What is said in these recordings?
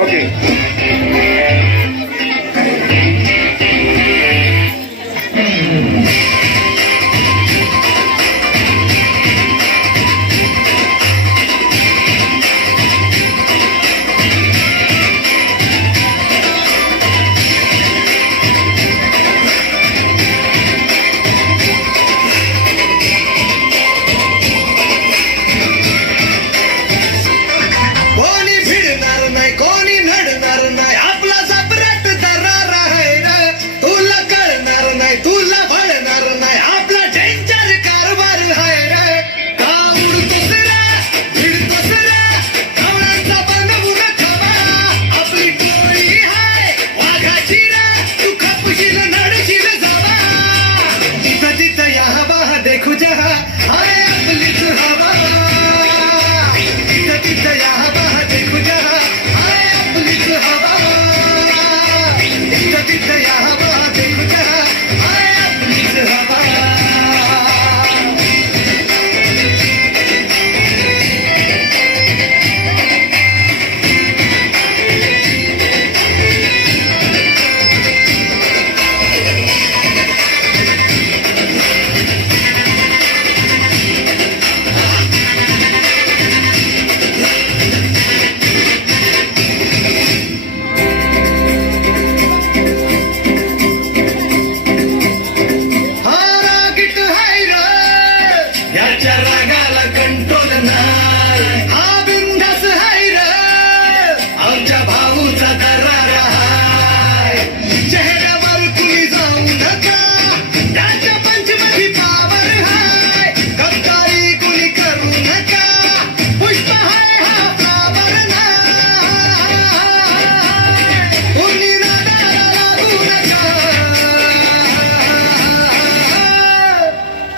Okay.。ಚರಗಾಲ control ನಾ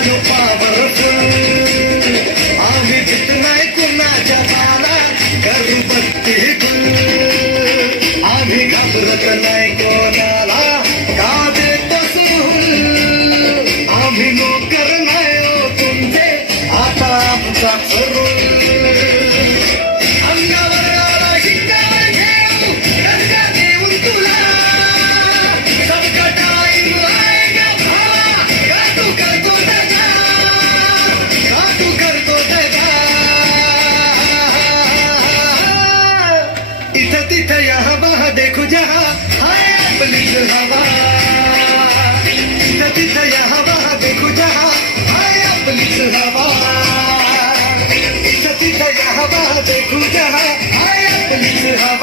झालो powerful. आम्ही भीत नाही कुणाच्या बाला करू बत्ती गुल आम्ही घाबरत नाही कोणाला का देतो आम्ही नोकर नाही हो तुमचे. आता आमचा देखो जहाँ हाय अपनी हवा। नदी यहाँ हवा, देखो जहाँ हाय अपनी हवा। नदी यहाँ हवा, देखो जहाँ हाय अपनी हवा।